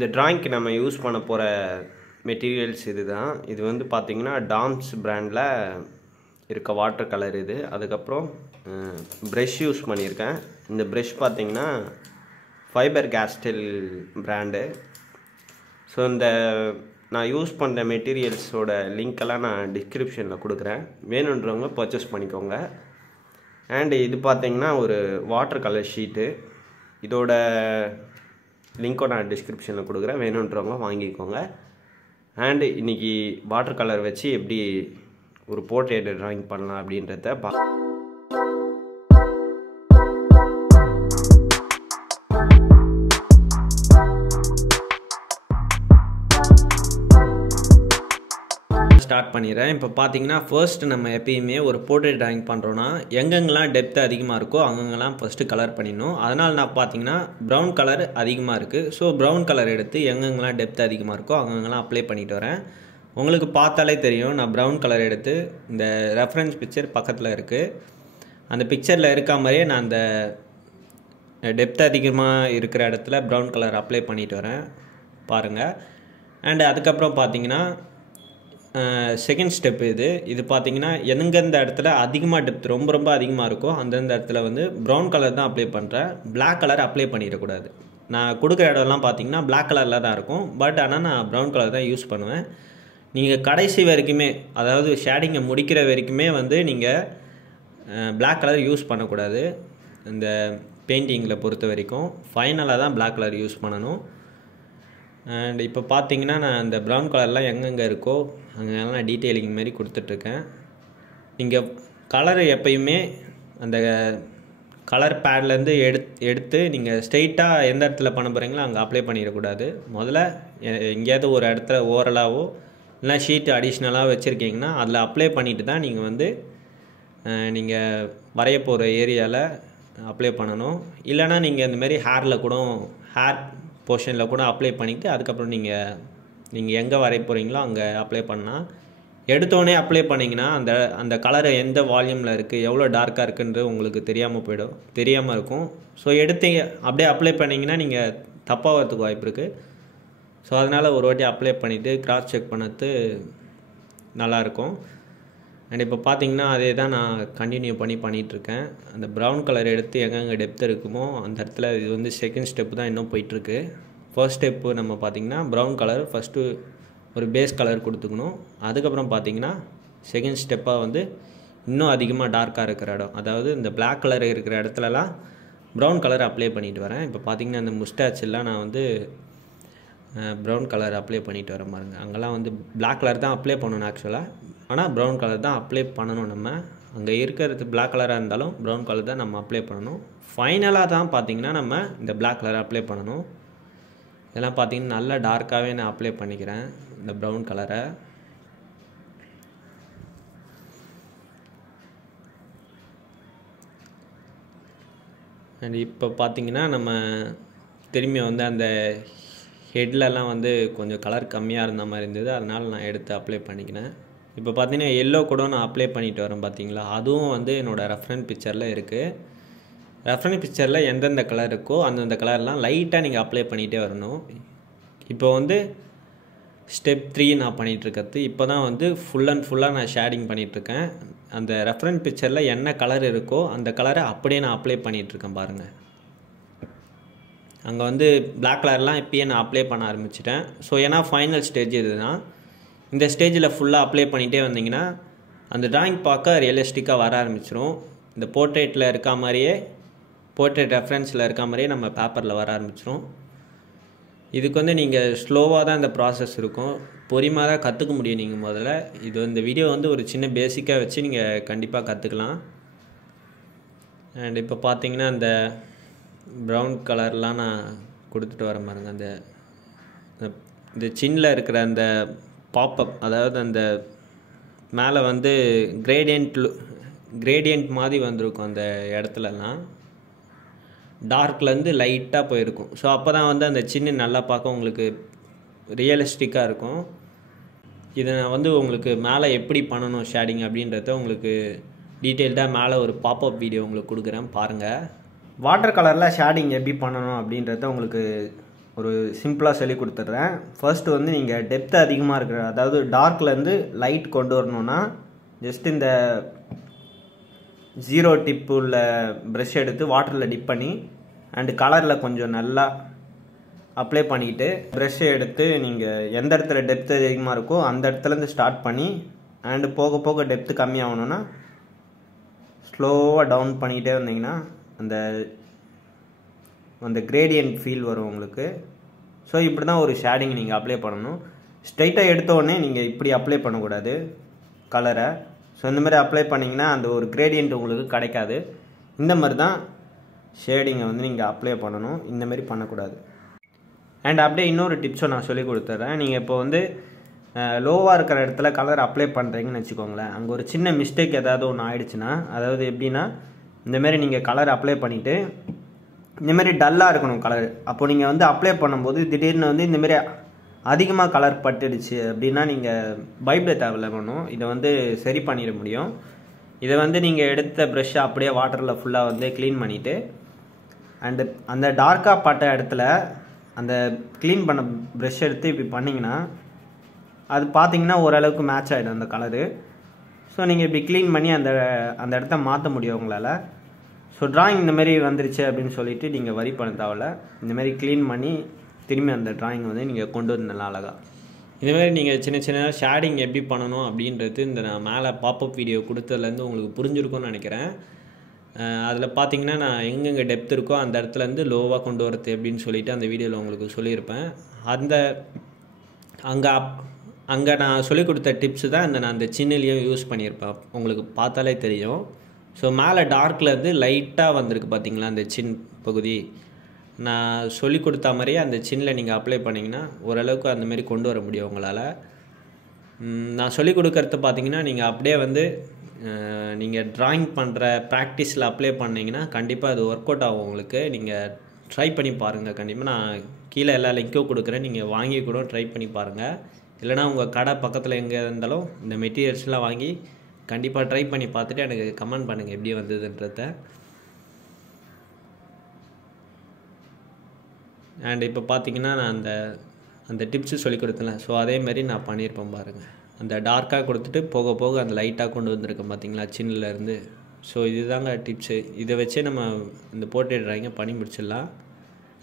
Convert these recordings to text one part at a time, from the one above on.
இந்த டிராயிங்க்கு நம்ம யூஸ் பண்ண போகிற மெட்டீரியல்ஸ் இதுதான். இது வந்து பார்த்திங்கன்னா டாம்ஸ் பிராண்டில் இருக்க வாட்டர் கலர் இது. அதுக்கப்புறம் ப்ரெஷ் யூஸ் பண்ணியிருக்கேன். இந்த ப்ரெஷ் பார்த்திங்கன்னா ஃபைபர் கேஸ்டில் பிராண்டு. ஸோ இந்த நான் யூஸ் பண்ணுற மெட்டீரியல்ஸோட லிங்க்கெல்லாம் நான் டிஸ்கிரிப்ஷனில் கொடுக்குறேன், வேணுன்றவங்க பர்ச்சேஸ் பண்ணிக்கோங்க. அண்டு இது பார்த்திங்கன்னா ஒரு வாட்டர் கலர் ஷீட்டு, இதோட லிங்க்கும் நான் டிஸ்கிரிப்ஷனில் கொடுக்குறேன், வேணுன்றவங்க வாங்கிக்கோங்க. அண்டு இன்றைக்கி வாட்டர் கலர் வச்சு எப்படி ஒரு போர்ட்ரேட் ட்ராயிங் பண்ணலாம் அப்படின்றத ஸ்டார்ட் பண்ணிடுறேன். இப்போ பார்த்தீங்கன்னா ஃபர்ஸ்ட் நம்ம எப்பயுமே ஒரு போர்ட்ரேட் ட்ராயிங் பண்ணுறோன்னா எங்கெங்கெல்லாம் டெப்த் அதிகமாக இருக்கோ அங்கெங்கெல்லாம் ஃபஸ்ட்டு கலர் பண்ணிடணும். அதனால் நான் பார்த்தீங்கன்னா ப்ரௌன் கலர் அதிகமாக இருக்குது. ஸோ ப்ரௌன் கலர் எடுத்து எங்கெங்கெல்லாம் டெப்த் அதிகமாக இருக்கோ அங்கெங்கெல்லாம் அப்ளை பண்ணிட்டு வரேன். உங்களுக்கு பார்த்தாலே தெரியும், நான் ப்ரௌன் கலர் எடுத்து இந்த ரெஃபரன்ஸ் பிக்சர் பக்கத்தில் இருக்குது, அந்த பிக்சரில் இருக்க மாதிரியே நான் அந்த டெப்த் அதிகமாக இருக்கிற இடத்துல ப்ரௌன் கலர் அப்ளை பண்ணிட்டு வரேன் பாருங்கள். அண்டு அதுக்கப்புறம் பார்த்தீங்கன்னா செகண்ட் ஸ்டெப் இது பார்த்தீங்கன்னா எங்கெந்த இடத்துல அதிகமாக டெப்த் ரொம்ப அதிகமாக இருக்கோ அந்தந்த இடத்துல வந்து ப்ரௌன் கலர் தான் அப்ளை பண்ணுறேன். பிளாக் கலர் அப்ளை பண்ணிடக்கூடாது. நான் கொடுக்குற இடம்லாம் பார்த்தீங்கன்னா பிளாக் கலரில் தான் இருக்கும், பட் ஆனால் நான் ப்ரௌன் கலர் தான் யூஸ் பண்ணுவேன். நீங்கள் கடைசி வரைக்குமே, அதாவது ஷேடிங்கை முடிக்கிற வரைக்குமே வந்து நீங்கள் பிளாக் கலர் யூஸ் பண்ணக்கூடாது. இந்த பெயிண்டிங்கில் பொறுத்த வரைக்கும் ஃபைனலாக தான் பிளாக் கலர் யூஸ் பண்ணணும். அண்ட் இப்போ பார்த்தீங்கன்னா நான் அந்த ப்ரௌன் கலர்லாம் எங்கெங்கே இருக்கோ அங்கெல்லாம் நான் டீட்டெயிலிங் மாரி கொடுத்துட்ருக்கேன். நீங்கள் கலரை எப்பயுமே அந்த கலர் பேட்லேருந்து எடுத்து நீங்கள் ஸ்ட்ரெயிட்டாக எந்த இடத்துல பண்ண போகிறீங்களோ அங்கே அப்ளை பண்ணிடக்கூடாது. முதல்ல எங்கேயாவது ஒரு இடத்துல ஓரலாகவோ இல்லை ஷீட்டு அடிஷ்னலாக வச்சுருக்கீங்கன்னா அதில் அப்ளை பண்ணிவிட்டு தான் நீங்கள் வந்து நீங்கள் வரைய போகிற ஏரியாவில் அப்ளை பண்ணணும். இல்லைனா நீங்கள் இந்தமாரி ஹேரில் கூட ஹேர் போர்ஷனில் கூட அப்ளை பண்ணிவிட்டு அதுக்கப்புறம் நீங்கள் எங்கே வரைய போகிறீங்களோ அங்கே அப்ளை பண்ணால், எடுத்தோடனே அப்ளை பண்ணிங்கன்னா அந்த கலரு எந்த வால்யூமில் இருக்குது, எவ்வளோ டார்க்காக இருக்குன்றது உங்களுக்கு தெரியாமல் இருக்கும். ஸோ எடுத்தீங்க அப்படியே அப்ளை பண்ணிங்கன்னா நீங்கள் தப்பாகிறதுக்கு வாய்ப்பு இருக்குது. ஸோ அதனால் ஒரு வாட்டி அப்ளை பண்ணிவிட்டு கிராஸ் செக் பண்ணது நல்லாயிருக்கும். அண்ட் இப்போ பார்த்தீங்கன்னா அதே தான் நான் கண்டினியூ பண்ணிகிட்ருக்கேன். அந்த ப்ரௌன் கலர் எடுத்து எங்கெங்கே டெப்த் இருக்குமோ அந்த இடத்துல இது வந்து செகண்ட் ஸ்டெப்பு தான் இன்னும் போயிட்டுருக்கு. ஃபர்ஸ்ட் ஸ்டெப்பு நம்ம பார்த்திங்கன்னா ப்ரௌன் கலர் ஃபஸ்ட்டு ஒரு பேஸ் கலர் கொடுத்துக்கணும். அதுக்கப்புறம் பார்த்திங்கன்னா செகண்ட் ஸ்டெப்பாக வந்து இன்னும் அதிகமாக டார்க்காக இருக்கிற இடம், அதாவது இந்த பிளாக் கலர் இருக்கிற இடத்துலலாம் ப்ரௌன் கலர் அப்ளை பண்ணிட்டு வரேன். இப்போ பார்த்திங்கன்னா அந்த முஸ்டாச்செல்லாம் நான் வந்து ப்ரௌன் கலர் அப்ளை பண்ணிட்டு வரேன் பாருங்கள். அங்கெல்லாம் வந்து பிளாக் கலர் தான் அப்ளை பண்ணணும் ஆக்சுவலாக, ஆனால் ப்ரௌன் கலர் தான் அப்ளை பண்ணணும். நம்ம அங்கே இருக்கிறது பிளாக் கலராக இருந்தாலும் ப்ரௌன் கலர் தான் நம்ம அப்ளை பண்ணணும். ஃபைனலாக தான் பார்த்திங்கன்னா நம்ம இந்த பிளாக் கலர் அப்ளை பண்ணணும். இதெல்லாம் பார்த்திங்கன்னா நல்லா டார்க்காகவே நான் அப்ளை பண்ணிக்கிறேன் இந்த ப்ரௌன் கலரை. அண்ட் இப்போ பார்த்திங்கன்னா நம்ம திரும்பி வந்து அந்த ஹெட்லலாம் வந்து கொஞ்சம் கலர் கம்மியாக இருந்த மாதிரி இருந்தது, அதனால் நான் எடுத்து அப்ளை பண்ணிக்கினேன். இப்போ பார்த்தீங்கன்னா எல்லோ கூட நான் அப்ளை பண்ணிட்டு வரேன் பார்த்தீங்களா, அதுவும் வந்து என்னோடய ரெஃபரன்ஸ் பிக்சரில் இருக்குது. ரெஃபரன்ஸ் பிக்சரில் எந்தெந்த கலர் இருக்கோ அந்தந்த கலர்லாம் லைட்டாக நீங்கள் அப்ளை பண்ணிகிட்டே வரணும். இப்போ வந்து ஸ்டெப் 3 நான் பண்ணிகிட்ருக்கிறது. இப்போ தான் வந்து ஃபுல்லாக நான் ஷேடிங் பண்ணிகிட்ருக்கேன். அந்த ரெஃபரன்ஸ் பிக்சரில் என்ன கலர் இருக்கோ அந்த கலரை அப்படியே நான் அப்ளை பண்ணிகிட்ருக்கேன் பாருங்கள். அங்கே வந்து பிளாக் கலர்லாம் இப்போயே நான் அப்ளை பண்ண ஆரம்பிச்சிட்டேன். ஸோ ஏன்னா ஃபைனல் ஸ்டேஜ் இது தான். இந்த ஸ்டேஜில் ஃபுல்லாக அப்ளை பண்ணிகிட்டே வந்தீங்கன்னா அந்த ட்ராயிங் பார்க்க ரியலிஸ்டிக்காக வர ஆரம்பிச்சிடும். இந்த போர்ட்ரேட்டில் இருக்க மாதிரியே, போர்ட்ரேட் ரெஃபரன்ஸில் இருக்க மாதிரியே நம்ம பேப்பரில் வர ஆரம்பிச்சிடும். இதுக்கு வந்து நீங்கள் ஸ்லோவாக தான் இந்த ப்ராசஸ் இருக்கும், பொறுமையாக தான் கற்றுக்க முடியும் நீங்கள் முதல்ல. இந்த வீடியோ வந்து ஒரு சின்ன பேசிக்காக வச்சு நீங்கள் கண்டிப்பாக கற்றுக்கலாம். அண்ட் இப்போ பார்த்தீங்கன்னா அந்த ப்ரௌன் கலர்லாம் நான் கொடுத்துட்டு வர பாருங்க. அந்த சின்னில் இருக்கிற அந்த பாப்பப், அதாவது அந்த மேலே வந்து கிரேடியன்ட் மாதிரி வந்திருக்கும் அந்த இடத்துலலாம், டார்க்லேருந்து லைட்டாக போயிருக்கும். ஸோ அப்போ தான் வந்து அந்த சின்ன நல்லா பார்க்க உங்களுக்கு ரியலிஸ்டிக்காக இருக்கும். இதை நான் வந்து உங்களுக்கு மேலே எப்படி பண்ணணும் ஷேடிங் அப்படின்றத உங்களுக்கு டீட்டெயில்டாக மேலே ஒரு பாப்அப் வீடியோ உங்களுக்கு கொடுக்குறேன் பாருங்கள். வாட்டர் கலரில் ஷேடிங் எப்படி பண்ணணும் அப்படின்றத உங்களுக்கு ஒரு சிம்பிளாக சொல்லி கொடுத்துட்றேன். ஃபர்ஸ்ட் வந்து நீங்கள் டெப்த் அதிகமாக இருக்கிற, அதாவது டார்க்லேருந்து லைட் கொண்டு வரணுன்னா ஜஸ்ட் இந்த 0 டிப் உள்ள ப்ரஷ் எடுத்து வாட்டரில் டிப் பண்ணி அண்டு கலரில் கொஞ்சம் நல்லா அப்ளை பண்ணிக்கிட்டு ப்ரஷ்ஷை எடுத்து நீங்கள் எந்த இடத்துல டெப்த் அதிகமாக இருக்கோ அந்த இடத்துலேருந்து ஸ்டார்ட் பண்ணி அண்டு போக போக டெப்த்து கம்மியாகணுன்னா ஸ்லோவாக டவுன் பண்ணிக்கிட்டே வந்தீங்கன்னா அந்த கிரேடியன்ட் ஃபீல் வரும் உங்களுக்கு. ஸோ இப்படி தான் ஒரு ஷேடிங் நீங்கள் அப்ளை பண்ணணும். ஸ்ட்ரைட்டாக எடுத்தோடனே நீங்கள் இப்படி அப்ளை பண்ணக்கூடாது கலரை. ஸோ இந்த மாதிரி அப்ளை பண்ணிங்கன்னா அந்த ஒரு கிரேடியன்ட் உங்களுக்கு கிடைக்காது. இந்த மாதிரி தான் ஷேடிங்கை வந்து நீங்கள் அப்ளை பண்ணணும், இந்த மாதிரி பண்ணக்கூடாது. அண்ட் அப்படியே இன்னொரு டிப்ஸை நான் சொல்லி கொடுத்துட்றேன். நீங்கள் இப்போ வந்து லோவாக இருக்கிற இடத்துல கலர் அப்ளை பண்ணுறீங்கன்னு வச்சுக்கோங்களேன். அங்கே ஒரு சின்ன மிஸ்டேக் ஏதாவது ஒன்று ஆயிடுச்சுன்னா, அதாவது எப்படின்னா இந்தமாரி நீங்கள் கலர் அப்ளை பண்ணிவிட்டு இந்தமாரி டல்லாக இருக்கணும் கலர். அப்போ நீங்கள் வந்து அப்ளை பண்ணும்போது திடீர்னு வந்து இந்தமாரி அதிகமாக கலர் பட்டுடுச்சு அப்படின்னா நீங்கள் பயப்பட தேவையில்லை பண்ணணும். இதை வந்து சரி பண்ணிட முடியும். இதை வந்து நீங்கள் எடுத்த ப்ரஷ்ஷை அப்படியே வாட்டரில் ஃபுல்லாக வந்து க்ளீன் பண்ணிவிட்டு அண்டு அந்த டார்க்காக பட்ட இடத்துல அந்த க்ளீன் பண்ண ப்ரஷ் எடுத்து இப்படி பண்ணிங்கன்னா அது பார்த்தீங்கன்னா ஓரளவுக்கு மேட்ச் ஆகிடும் அந்த கலரு. ஸோ நீங்கள் இப்படி க்ளீன் பண்ணி அந்த இடத்த மாற்ற முடியும் உங்களால். ஸோ ட்ராயிங் இந்தமாரி வந்துருச்சு அப்படின்னு சொல்லிவிட்டு நீங்கள் வரி பண்ண தேவையில்ல. இந்தமாரி க்ளீன் பண்ணி திரும்பி அந்த ட்ராயிங் வந்து நீங்கள் கொண்டு வந்துடலாம் அழகாக. இதுமாரி நீங்கள் சின்ன சின்ன ஷேடிங் எப்படி பண்ணணும் அப்படின்றது இந்த நான் மேலே பாப்அப் வீடியோ கொடுத்ததுலேருந்து உங்களுக்கு புரிஞ்சிருக்கும்னு நினைக்கிறேன். அதில் பார்த்தீங்கன்னா நான் எங்கெங்கே டெப்த் இருக்கோ அந்த இடத்துலேருந்து லோவாக கொண்டு வரது எப்படின்னு சொல்லிவிட்டு அந்த வீடியோவில் உங்களுக்கு சொல்லியிருப்பேன். அங்கே நான் சொல்லிக் கொடுத்த டிப்ஸு தான் நான் அந்த சின்னிலையும் யூஸ் பண்ணியிருப்பேன். உங்களுக்கு பார்த்தாலே தெரியும். ஸோ மேலே டார்க்லேருந்து லைட்டாக வந்திருக்கு பார்த்தீங்களா அந்த சின் பகுதி. நான் சொல்லிக் கொடுத்த மாதிரியே அந்த சின்னில் நீங்கள் அப்ளை பண்ணிங்கன்னா ஓரளவுக்கு அந்தமாரி கொண்டு வர முடியும் உங்களால். நான் சொல்லிக் கொடுக்கறது பார்த்தீங்கன்னா நீங்கள் அப்படியே வந்து நீங்கள் ட்ராயிங் பண்ணுற ப்ராக்டிஸில் அப்ளை பண்ணிங்கன்னா கண்டிப்பாக அது ஒர்க் அவுட் ஆகும் உங்களுக்கு. நீங்கள் ட்ரை பண்ணி பாருங்கள். கண்டிப்பாக நான் கீழே எல்லா லிங்க்கும் கொடுக்குறேன், நீங்கள் வாங்கி கூட ட்ரை பண்ணி பாருங்கள். இல்லைனா உங்கள் கடை பக்கத்தில் எங்கே இருந்தாலும் இந்த மெட்டீரியல்ஸ்லாம் வாங்கி கண்டிப்பாக ட்ரை பண்ணி பார்த்துட்டு எனக்கு கமெண்ட் பண்ணுங்கள் எப்படி வந்ததுன்றத. அண்ட் இப்போ பார்த்தீங்கன்னா நான் அந்த டிப்ஸு சொல்லி கொடுத்தேன்ல, ஸோ அதேமாரி நான் பண்ணியிருப்பேன் பாருங்கள். அந்த டார்க்காக கொடுத்துட்டு போக போக அந்த லைட்டாக கொண்டு வந்திருக்கேன் பார்த்தீங்களா சின்னிலேருந்து. ஸோ இதுதாங்க டிப்ஸு. இதை வச்சே நம்ம இந்த போர்ட்ரேட் ட்ராயிங்கை பண்ணி முடிச்சிடலாம்.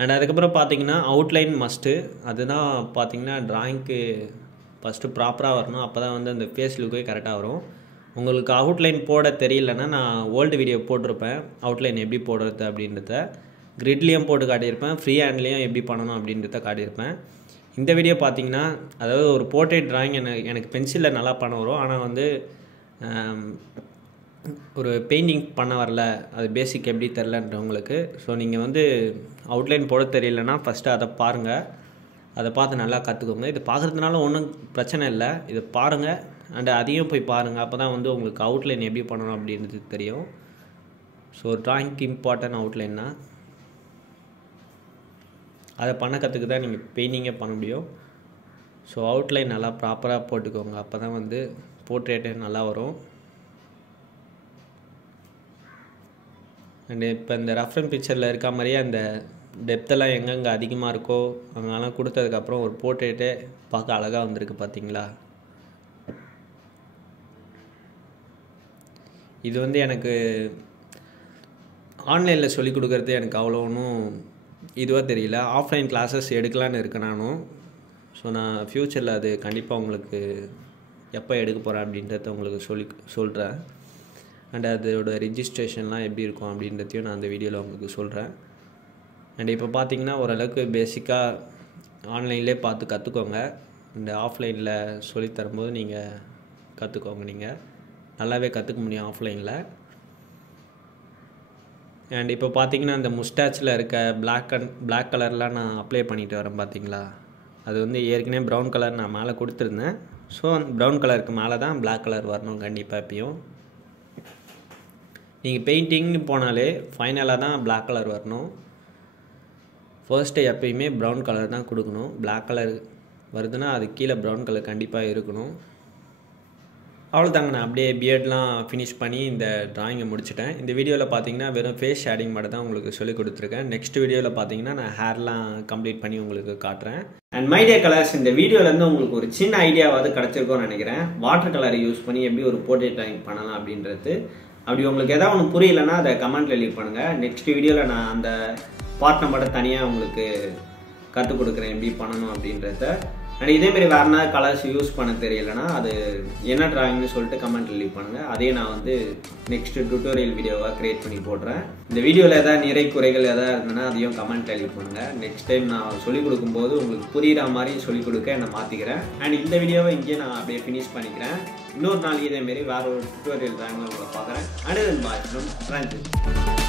அண்ட் அதுக்கப்புறம் பார்த்தீங்கன்னா அவுட்லைன் மஸ்ட்டு. அதுதான் பார்த்தீங்கன்னா ட்ராயிங்க்கு ஃபஸ்ட்டு ப்ராப்பராக வரணும். அப்போ தான் வந்து அந்த ஃபேஸ் லுக்கே கரெக்டாக வரும். உங்களுக்கு அவுட்லைன் போட தெரியலன்னா நான் ஓல்டு வீடியோ போட்டிருப்பேன் அவுட்லைன் எப்படி போடுறது அப்படின்றத. கிரிட்லேயும் போட்டு காட்டியிருப்பேன், ஃப்ரீ ஹேண்ட்லேயும் எப்படி பண்ணணும் அப்படின்றத காட்டியிருப்பேன். இந்த வீடியோ பார்த்தீங்கன்னா அதாவது ஒரு போர்ட்ரேட் ட்ராயிங் எனக்கு பென்சிலில் நல்லா பண்ண வரும். ஆனால் வந்து ஒரு பெயிண்டிங் பண்ண வரல, அது பேசிக் எப்படி தெரிலன்றவங்களுக்கு. ஸோ நீங்கள் வந்து அவுட்லைன் போட தெரியலன்னா ஃபஸ்ட்டு அதை பாருங்கள், அதை பார்த்து நல்லா கற்றுக்கோங்க. இது பார்க்குறதுனால ஒன்றும் பிரச்சனை இல்லை, இதை பாருங்கள் அண்ட் அதையும் போய் பாருங்கள். அப்போ தான் வந்து உங்களுக்கு அவுட்லைன் எப்படி பண்ணணும் அப்படின்றது தெரியும். ஸோ ட்ராயிங்க்கு இம்பார்ட்டன்ட் அவுட்லைன்னா அதை பண்ண கற்றுக்கு தான் நீங்கள் பெயிண்டிங்கே பண்ண முடியும். ஸோ அவுட்லைன் நல்லா ப்ராப்பராக போட்டுக்கோங்க, அப்போ தான் வந்து போர்ட்ரேட்டே நல்லா வரும். அண்டு இப்போ இந்த ரெஃபரன்ஸ் பிக்சரில் இருக்க மாதிரியே அந்த டெப்த்தெல்லாம் எங்கெங்கே அதிகமாக இருக்கோ அங்கெல்லாம் கொடுத்ததுக்கப்புறம் ஒரு போர்ட்ரேட்டே பார்க்க அழகாக வந்திருக்கு பார்த்தீங்களா. இது வந்து எனக்கு ஆன்லைனில் சொல்லிக் கொடுக்குறது எனக்கு அவ்வளோ ஒன்றும் இதுவாக தெரியல. ஆஃப்லைன் கிளாஸஸ் எடுக்கலான்னு இருக்கேன் நானும். ஸோ நான் ஃப்யூச்சரில் அது கண்டிப்பாக உங்களுக்கு எப்போ எடுக்க போகிறேன் அப்படின்றத உங்களுக்கு சொல்கிறேன். அண்ட் அதோட ரிஜிஸ்ட்ரேஷன்லாம் எப்படி இருக்கும் அப்படின்றதையும் நான் அந்த வீடியோவில் உங்களுக்கு சொல்கிறேன். அண்ட் இப்போ பார்த்தீங்கன்னா ஓரளவுக்கு பேசிக்காக ஆன்லைன்லேயே பார்த்து கற்றுக்கோங்க. அண்ட் ஆஃப்லைனில் சொல்லித்தரும்போது நீங்கள் கற்றுக்கோங்க. நீங்கள் நல்லாவே கற்றுக்க முடியும் ஆஃப்லைனில். அண்ட் இப்போ பார்த்தீங்கன்னா அந்த முஸ்டாச்சில் இருக்க பிளாக் கலர்லாம் நான் அப்ளை பண்ணிட்டு வரேன் பார்த்தீங்களா. அது வந்து ஏற்கனவே ப்ரௌன் கலர் நான் மேலே கொடுத்துருந்தேன். ஸோ ப்ரௌன் கலருக்கு மேலே தான் பிளாக் கலர் வரணும் கண்டிப்பாக. எப்பயும் நீங்கள் பெயிண்டிங்னு போனாலே ஃபைனலாக தான் பிளாக் கலர் வரணும். ஃபர்ஸ்ட்டு எப்பயுமே ப்ரௌன் கலர் தான் கொடுக்கணும். பிளாக் கலர் வருதுன்னா அது கீழே ப்ரௌன் கலர் கண்டிப்பாக இருக்கணும். அவ்வளோதாங்க, நான் அப்படியே பியர்ட்லாம் ஃபினிஷ் பண்ணி இந்த ட்ராயிங்கை முடிச்சிட்டேன். இந்த வீடியோவில் பார்த்தீங்கன்னா வெறும் ஃபேஸ் ஷேடிங் மட்டும் தான் உங்களுக்கு சொல்லிக் கொடுத்துருக்கேன். நெக்ஸ்ட் வீடியோவில் பார்த்தீங்கன்னா நான் ஹேர்லாம் கம்ப்ளீட் பண்ணி உங்களுக்கு காட்டுறேன். அண்ட் மை டியர் கலர்ஸ், இந்த வீடியோலேருந்து உங்களுக்கு ஒரு சின்ன ஐடியாவாவது கிடச்சிருக்கோன்னு நினைக்கிறேன். வாட்டர் கலரை யூஸ் பண்ணி எப்படி ஒரு போர்ட்ரேட் ட்ராயிங் பண்ணலாம் அப்படின்றது. அப்படி உங்களுக்கு எதாவது ஒன்று புரியலைன்னா அதை கமெண்ட்டில் லீவ் பண்ணுங்கள். நெக்ஸ்ட் வீடியோவில் நான் அந்த பார்ட் நம்பரை தனியாக உங்களுக்கு கற்றுக் கொடுக்குறேன் எப்படி பண்ணணும் அப்படின்றத. அண்ட் இதேமாரி வேறு என்ன கலர்ஸ் யூஸ் பண்ண தெரியலைன்னா அது என்ன ட்ராயிங்னு சொல்லிட்டு கமெண்ட்டில் லீவ் பண்ணுங்கள். அதே நான் வந்து நெக்ஸ்ட் டுட்டோரியல் வீடியோவாக க்ரியேட் பண்ணி போடுறேன். இந்த வீடியோவில் எதாவது நிறை குறைகள் எதாவது இருந்ததுன்னா அதையும் கமெண்ட்டில் லீவ் பண்ணுங்கள். நெக்ஸ்ட் டைம் நான் சொல்லிக் கொடுக்கும்போது உங்களுக்கு புரிகிற மாதிரி சொல்லிக் கொடுக்க நான் மாற்றிக்கிறேன். அண்ட் இந்த வீடியோவை இங்கே நான் அப்படியே ஃபினிஷ் பண்ணிக்கிறேன். இன்னொரு நாள் இதேமாரி வேறு ஒரு டுட்டோரியல் ட்ராயிங்கில் உங்களை பார்க்குறேன். And then bye from friends.